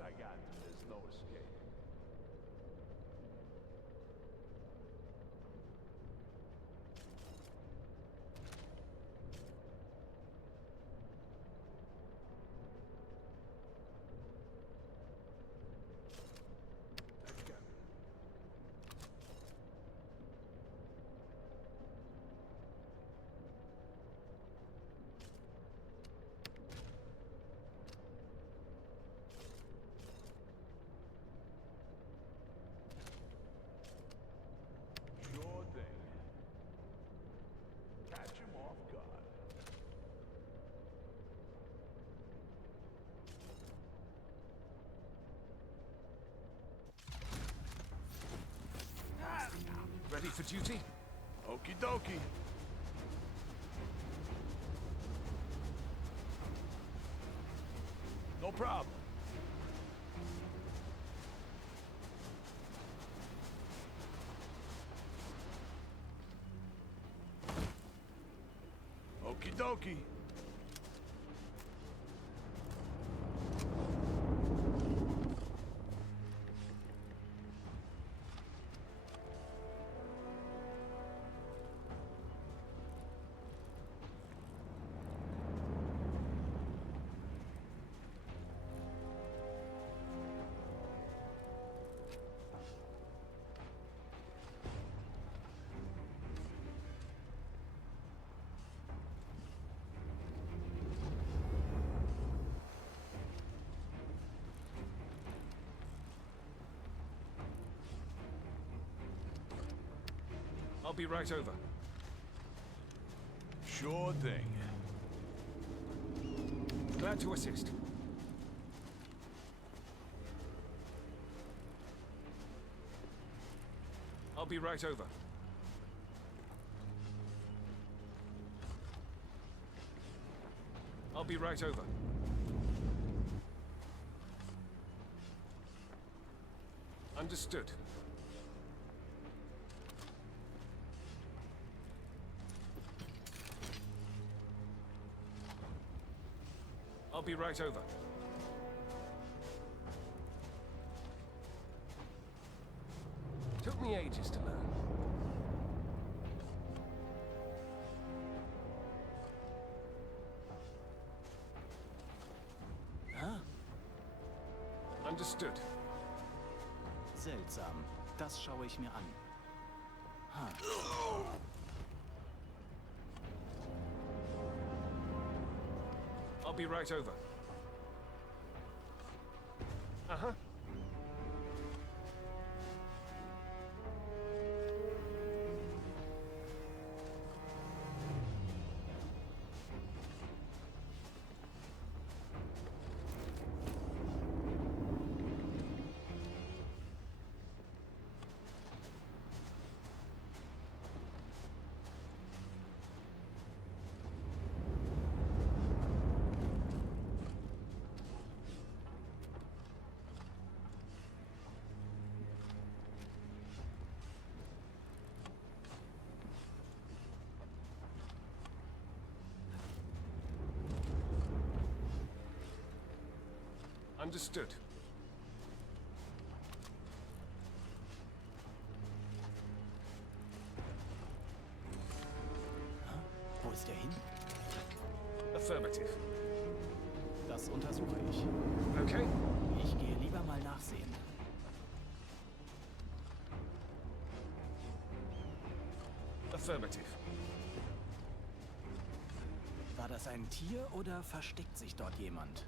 Once I got them, there's no escape. Let's go. Sure thing. Catch him off guard. Ready for duty? Okie dokie. No problem. Okie dokie. I'll be right over. Sure thing. Glad to assist. I'll be right over. I'll be right over. Understood. I'll be right over. Took me ages to learn. Understood. Seltsam. Das schaue ich mir an. I'll be right over. Uh-huh. Understood. Wo ist der hin? Affirmative. Das untersuche ich. Okay. Ich gehe lieber mal nachsehen. Affirmative. War das ein Tier oder versteckt sich dort jemand?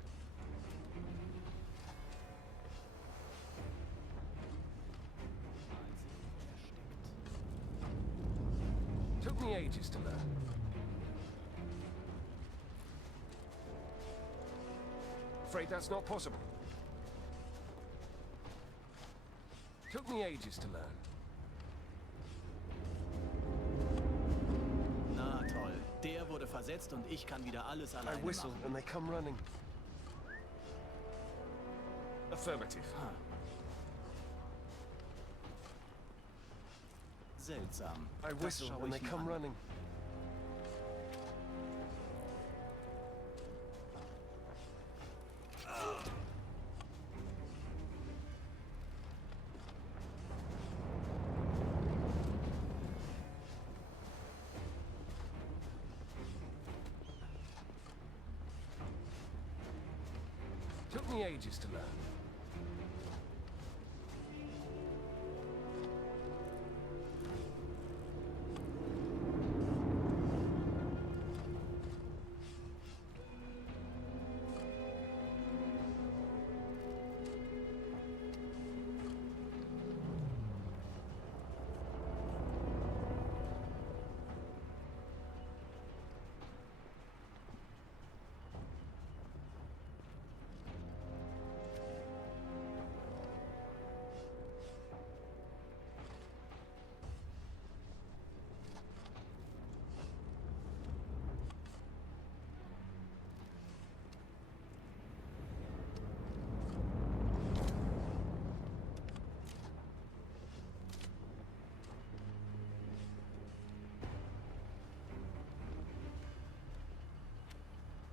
Took me ages to learn. Afraid that's not possible. Took me ages to learn. Na toll. Der wurde versetzt und ich kann wieder alles I alleine whistle machen. and they come running. Affirmative. Seltsam. I Das whistle schaue and they ich mir come an. running. Took me ages to learn.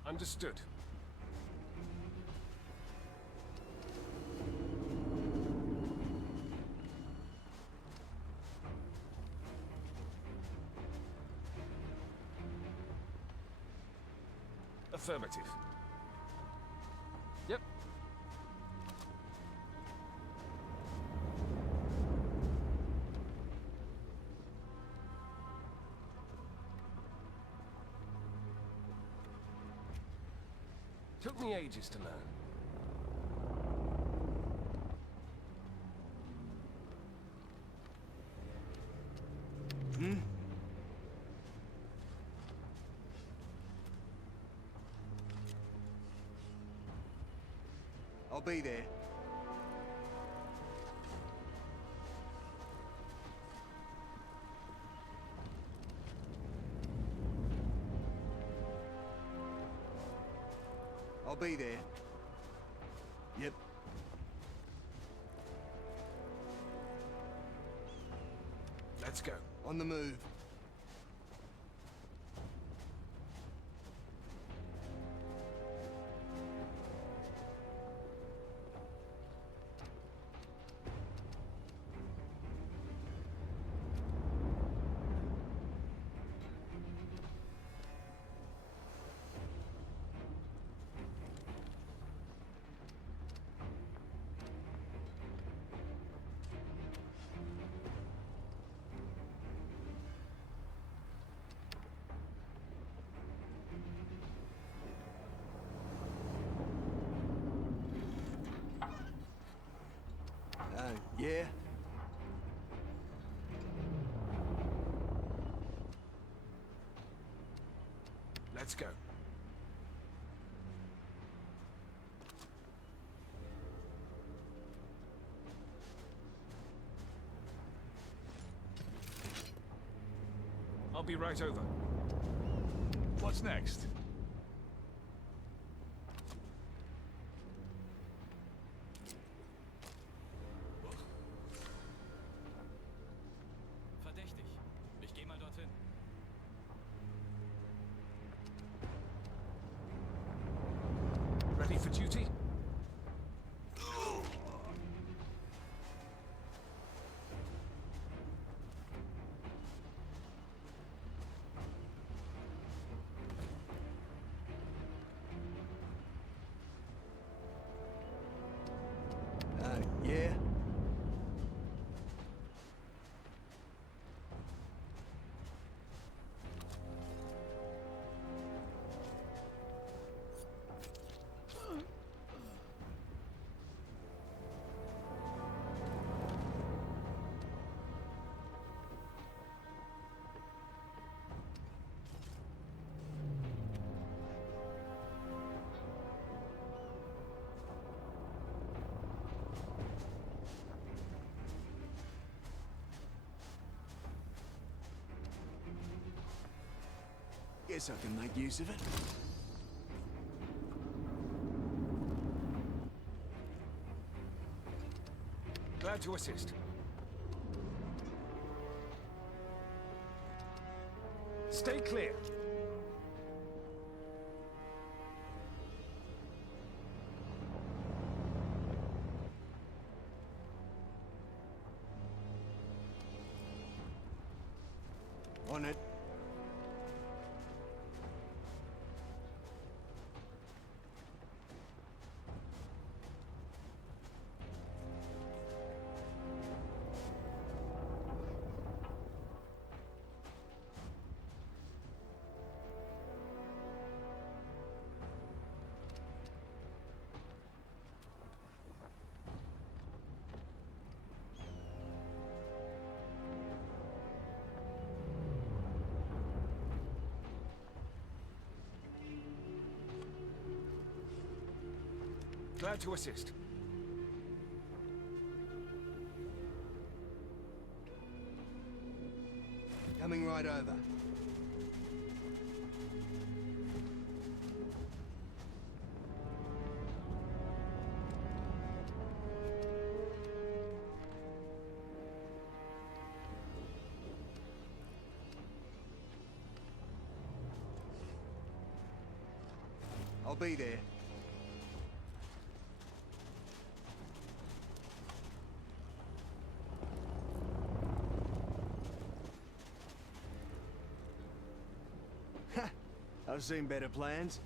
Understood. Affirmative. Yep. Took me ages to learn. I'll be there. I'll be there. Yep. Let's go. On the move. Yeah? Let's go. I'll be right over. What's next? Verdächtig. Ich gehe mal dorthin. Ready for duty? Yeah? Guess I can make use of it. Glad to assist. Stay clear. On it. Glad to assist. Coming right over. I'll be there. Ha! I've seen better plans.